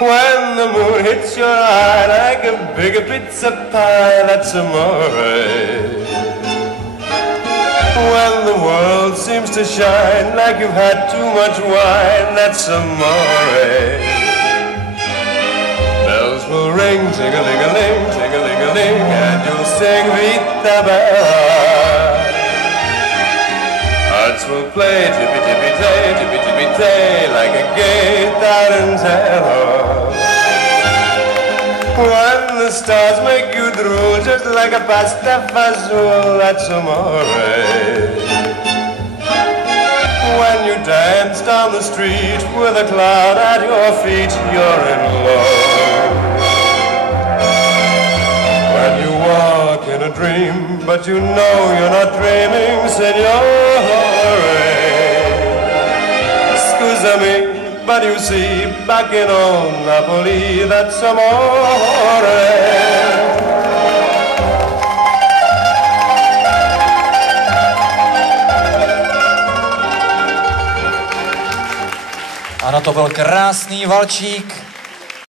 When the moon hits your eye like a big pizza pie, that's amore. When the world seems to shine like you've had too much wine, that's amore. Bells will ring, ting-a-ling-a-ling, ting-a-ling-a-ling, and you'll sing Vita Bella. Hearts will play tippy-tippy-tay, tippy-tippy-tay, like a gay tarantella. When the stars make you drool just like a pasta fazool, that's amore. When you dance down the street with a cloud at your feet, you're in love. When you walk in a dream, but you know you're not dreaming, signore. Scusami, but you see, back in old Napoli, that's amore. Ano, to byl krásný valčík.